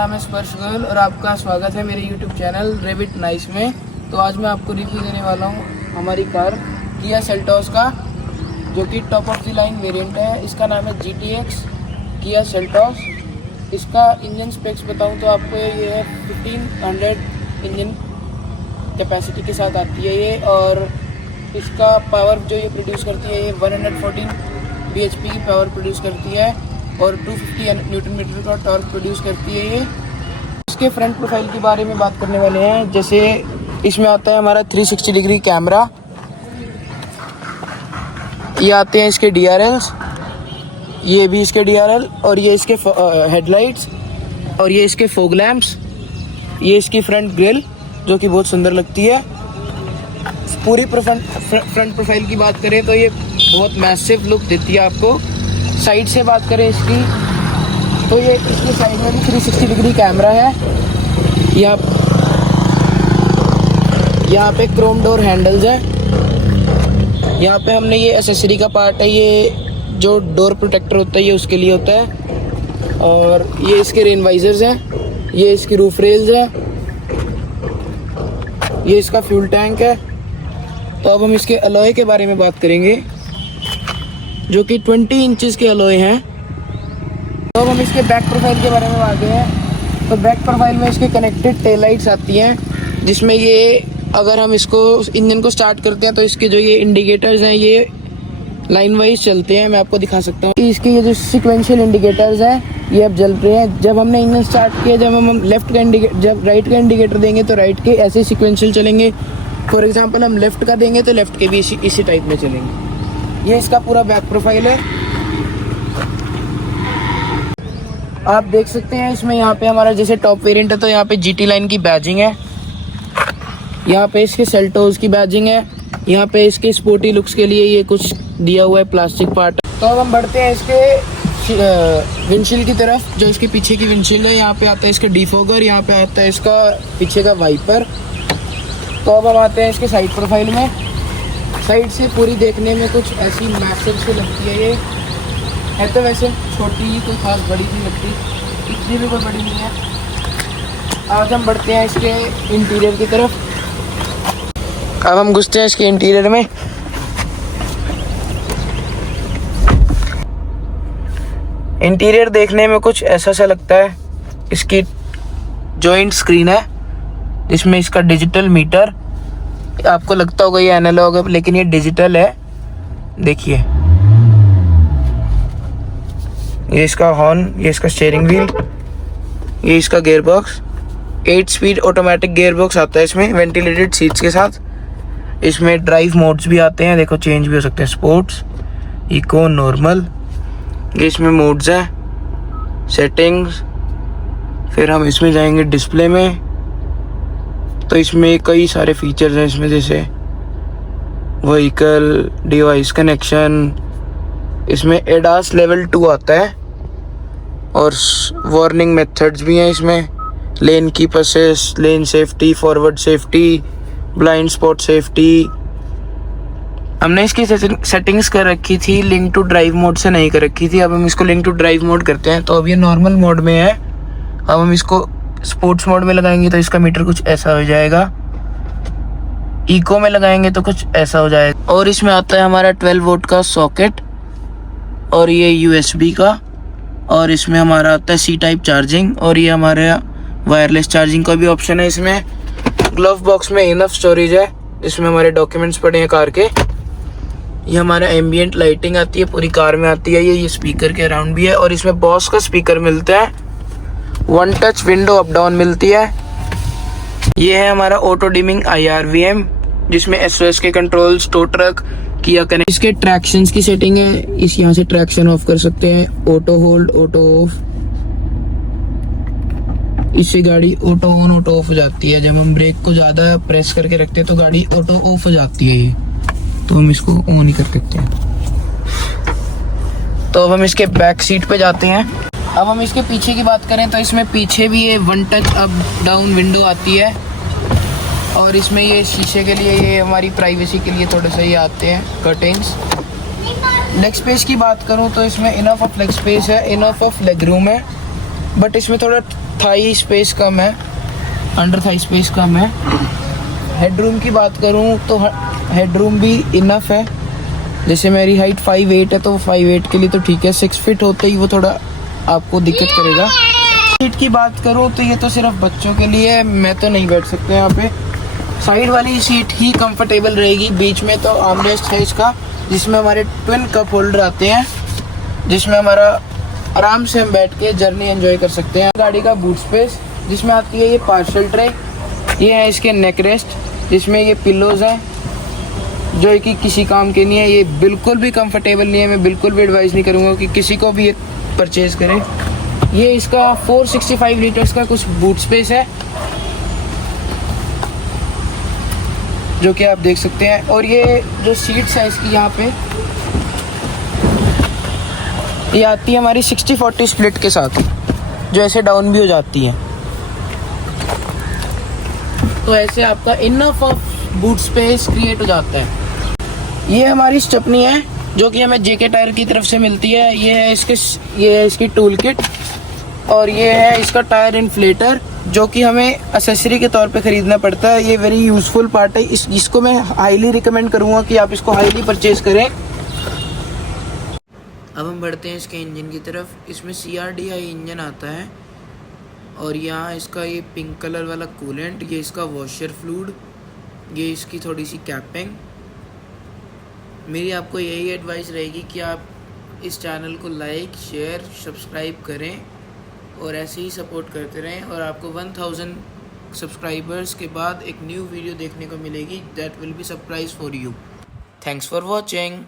नाम है स्पर्श गोयल और आपका स्वागत है मेरे YouTube चैनल रेविट नाइस में। तो आज मैं आपको रिव्यू देने वाला हूँ हमारी कार किया सेल्टोस का, जो कि top of the line variant है। इसका नाम है GTX किया सेल्टोस। इसका इंजन स्पेक्स बताऊँ तो आपको ये है 1500 इंजन कैपेसिटी के साथ आती है ये, और इसका पावर जो ये प्रोड्यूस करती है ये 114 bhp की पावर प्रोड्यूस करती है और 250 न्यूटन मीटर का टॉर्क प्रोड्यूस करती है ये। इसके फ्रंट प्रोफाइल के बारे में बात करने वाले हैं। जैसे इसमें आता है हमारा 360 डिग्री कैमरा, ये आते हैं इसके DRLs, ये भी इसके DRL, और ये इसके हेडलाइट्स, और ये इसके फॉग लैंप्स, ये इसकी फ्रंट ग्रिल जो कि बहुत सुंदर लगती है। पूरी फ्रंट प्रोफाइल की बात करें तो ये बहुत मैसिव लुक देती है आपको। साइड से बात करें इसकी तो ये इसके साइड में भी 360 डिग्री कैमरा है। यहाँ पे क्रोम डोर हैंडल्स है। यहाँ पे हमने ये एसेसरी का पार्ट है, ये जो डोर प्रोटेक्टर होता है ये उसके लिए होता है, और ये इसके रेन वाइजर्स हैं, ये इसकी रूफ रेल्स है, ये इसका फ्यूल टैंक है। तो अब हम इसके अलॉय के बारे में बात करेंगे, जो कि 20 इंचेस के अलॉय हैं। तो अब हम इसके बैक प्रोफाइल के बारे में आगे हैं। तो बैक प्रोफाइल में इसके कनेक्टेड टेल लाइट्स आती हैं, जिसमें ये अगर हम इसको इंजन को स्टार्ट करते हैं तो इसके जो ये इंडिकेटर्स हैं ये लाइन वाइज चलते हैं। मैं आपको दिखा सकता हूँ, इसके ये जो सिक्वेंशियल इंडिकेटर्स हैं ये अब जल रहे हैं। जब हमने इंजन स्टार्ट किया, जब हम लेफ्ट का जब राइट का इंडिकेटर देंगे तो राइट के ऐसे सिक्वेंशियल चलेंगे। फॉर एग्जाम्पल हम लेफ्ट का देंगे तो लेफ्ट के भी इसी टाइप में चलेंगे। ये इसका पूरा बैक प्रोफाइल है। आप देख सकते हैं इसमें यहाँ पे हमारा जैसे टॉप वेरिएंट है तो यहाँ पे GT लाइन की बैजिंग है, यहाँ पे इसके सेल्टोस की बैजिंग है, यहाँ पे इसके स्पोर्टी लुक्स के लिए ये कुछ दिया हुआ है प्लास्टिक पार्ट। तो अब हम बढ़ते हैं इसके विंडशील्ड की तरफ, जो इसके पीछे की विंडशील्ड है। यहाँ पे आता है इसका डिफॉगर, यहाँ पे आता है इसका पीछे का वाइपर। तो अब हम आते हैं इसके साइड प्रोफाइल में। साइड से पूरी देखने में कुछ ऐसी मैसिव से लगती है। ये है तो वैसे छोटी ही, कोई खास बड़ी नहीं लगती, इतनी भी कोई बड़ी नहीं है। आज हम बढ़ते हैं इसके इंटीरियर की तरफ। अब हम घुसते हैं इसके इंटीरियर में। इंटीरियर देखने में कुछ ऐसा सा लगता है। इसकी जॉइंट स्क्रीन है, जिसमें इसका डिजिटल मीटर, आपको लगता होगा ये एनालॉग है लेकिन ये डिजिटल है। देखिए ये इसका हॉर्न, ये इसका स्टीयरिंग व्हील, ये इसका gear box. 8 speed automatic gear box आता है इसमें, वेंटिलेटेड सीट्स के साथ। इसमें ड्राइव मोड्स भी आते हैं, देखो चेंज भी हो सकते हैं, स्पोर्ट्स, इको, नॉर्मल। ये इसमें मोड्स हैं, सेटिंग्स। फिर हम इसमें जाएंगे डिस्प्ले में, तो इसमें कई सारे फीचर्स हैं इसमें, जैसे व्हीकल डिवाइस कनेक्शन, इसमें ADAS लेवल 2 आता है, और वार्निंग मेथड्स भी हैं इसमें, lane keep assist, lane safety, forward safety, blind spot safety. हमने इसकी सेटिंग्स कर रखी थी, लिंक टू ड्राइव मोड से नहीं कर रखी थी। अब हम इसको लिंक टू ड्राइव मोड करते हैं। तो अब ये नॉर्मल मोड में है। अब हम इसको स्पोर्ट्स मोड में लगाएंगे तो इसका मीटर कुछ ऐसा हो जाएगा, इको में लगाएंगे तो कुछ ऐसा हो जाएगा। और इसमें आता है हमारा 12 वोल्ट का सॉकेट, और ये USB का, और इसमें हमारा आता है C टाइप चार्जिंग, और ये हमारे वायरलेस चार्जिंग का भी ऑप्शन है इसमें। ग्लव बॉक्स में इनफ स्टोरेज है, इसमें हमारे डॉक्यूमेंट्स पड़े हैं कार के। ये हमारा एम्बियंट लाइटिंग आती है, पूरी कार में आती है। ये स्पीकर के अराउंड भी है, और इसमें बॉस का स्पीकर मिलता है। 1 टच विंडो अप डाउन मिलती है। ये है हमारा ऑटो डिमिंग IRVM, जिसमें SOS के कंट्रोल्स, टो ट्रक, किया कनेक्ट। इसके ट्रैक्शंस की सेटिंग है, इस यहाँ से ट्रैक्शन ऑफ कर सकते हैं, ऑटो होल्ड, ऑटो ऑफ। इससे गाड़ी ऑटो ऑन, ऑटो ऑफ हो जाती है। जब हम ब्रेक को ज्यादा प्रेस करके रखते हैं तो गाड़ी ऑटो ऑफ हो जाती है ये, तो हम इसको ऑन ही कर सकते हैं। तो अब हम इसके बैक सीट पे जाते हैं। अब हम इसके पीछे की बात करें तो इसमें पीछे भी ये 1 टच अप डाउन विंडो आती है, और इसमें ये शीशे के लिए, ये हमारी प्राइवेसी के लिए थोड़े से ये आते हैं कर्टेन्स। लेग स्पेस की बात करूं तो इसमें इनफ ऑफ लेग स्पेस है, इनफ ऑफ लेग रूम है, बट इसमें थोड़ा थाई स्पेस कम है, अंडर थाई स्पेस कम है। हेडरूम की बात करूं तो हेडरूम भी इनफ है। जैसे मेरी हाइट 5'8" है तो 5'8" के लिए तो ठीक है, 6 फीट होते ही वो थोड़ा आपको दिक्कत करेगा। सीट की बात करूं तो ये तो सिर्फ बच्चों के लिए है, मैं तो नहीं बैठ सकता यहाँ पे। साइड वाली सीट ही कंफर्टेबल रहेगी, बीच में तो आर्मरेस्ट है इसका, जिसमें हमारे ट्विन कप होल्डर आते हैं, जिसमें हमारा आराम से हम बैठ के जर्नी एंजॉय कर सकते हैं। गाड़ी का बूट स्पेस जिसमें आती है ये पार्सल ट्रे, ये है इसके नेक रेस्ट, जिसमें ये पिलोज हैं जो कि किसी काम के नहीं है, ये बिल्कुल भी कंफर्टेबल नहीं है। मैं बिल्कुल भी एडवाइस नहीं करूँगा कि किसी को भी ये परचेज़ करें। ये इसका 465 लीटर्स का कुछ बूट स्पेस है जो कि आप देख सकते हैं। और ये जो सीट्स है इसकी यहाँ पे ये आती है हमारी 60-40 स्प्लिट के साथ, जो ऐसे डाउन भी हो जाती है। तो ऐसे आपका enough of boot space create हो जाता है। ये हमारी स्टेपनी है जो कि हमें जेके टायर की तरफ से मिलती है। ये है इसकी टूल किट, और ये है इसका टायर इन्फ्लेटर जो कि हमें एक्सेसरी के तौर पे ख़रीदना पड़ता है। ये वेरी यूज़फुल पार्ट है, इसको मैं हाईली रिकमेंड करूँगा कि आप इसको हाईली परचेज़ करें। अब हम बढ़ते हैं इसके इंजन की तरफ। इसमें CRDI इंजन आता है, और यहाँ इसका ये पिंक कलर वाला कूलेंट, ये इसका वॉशर फ्लूइड, ये इसकी थोड़ी सी कैपिंग। मेरी आपको यही एडवाइस रहेगी कि आप इस चैनल को लाइक, शेयर, सब्सक्राइब करें और ऐसे ही सपोर्ट करते रहें। और आपको 1000 सब्सक्राइबर्स के बाद एक न्यू वीडियो देखने को मिलेगी, that will be surprise for you. Thanks for watching.